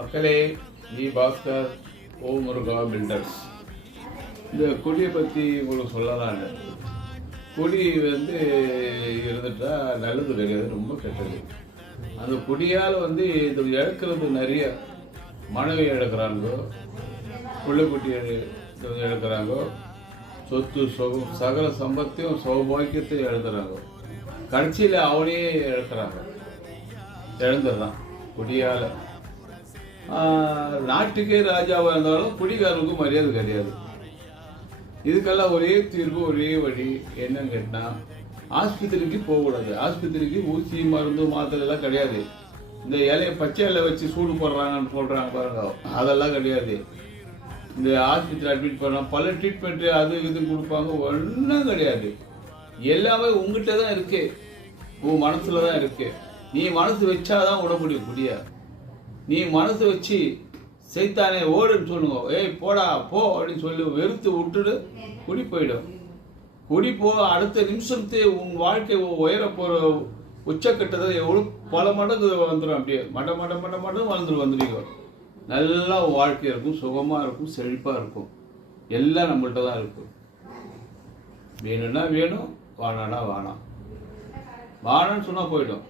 மக்களே, ஜி பாஸ்கர், ஓ முருகா பில்டர்ஸ். இந்த குடியை பற்றி உங்களுக்கு சொல்லலான்னு. குடி இருந்துட்டா நல்லது கிடையாது, ரொம்ப கெட்டது. அந்த குடியால் இது இழக்கிறது நிறைய. மனைவி இழக்கிறாங்கோ, பிள்ளைக்குட்டி இழக்கிறாங்கோ, சொத்து சுகம் சகல சம்பத்தையும் சௌபாக்கியத்தையும் எழுதுறாங்க. கடைசியில் அவனையே இழந்துடுறான் குடியால். நாட்டுக்கே ராஜாவாக இருந்தாலும் குடிகாரனுக்கு மரியாதை கிடையாது. இதுக்கெல்லாம் ஒரே தீர்வு, ஒரே வழி என்னன்னு கேட்டால், ஆஸ்பத்திரிக்கு போகக்கூடாது. ஆஸ்பத்திரிக்கு ஊசி மருந்து மாத்திரை எல்லாம் கிடையாது. இந்த இலையை பச்சை இலை வச்சு சூடு போடுறாங்கன்னு சொல்கிறாங்க பாருங்க, அதெல்லாம் கிடையாது. இந்த ஆஸ்பத்திரி அட்மிட் பண்ணலாம், பல ட்ரீட்மெண்ட்டு அது இது கொடுப்பாங்க, ஒன்றும் கிடையாது. எல்லாமே உங்ககிட்ட தான் இருக்கு, உன் மனசுல தான் இருக்கு. நீ மனசு வச்சாதான் விட முடியும் குடியா. நீ மனசு வச்சு செய்தானே ஓடுன்னு சொல்லுங்க, ஏய் போடா போ அப்படின்னு சொல்லி வெறுத்து விட்டுடு, குடி போயிடும். குடி அடுத்த நிமிஷத்தே உன் வாழ்க்கை உயர போகிற உச்சக்கட்டத்தை எவ்வளோ பல மடங்கு வந்துடும். அப்படியே மடம் வந்துடுவீங்க. நல்லா வாழ்க்கை இருக்கும், சுகமாக இருக்கும், செழிப்பாக இருக்கும். எல்லாம் நம்மள்கிட்ட தான் இருக்கும். வேணும்னா வேணும், வானானா வானான்னு சொன்னால் போயிடும்.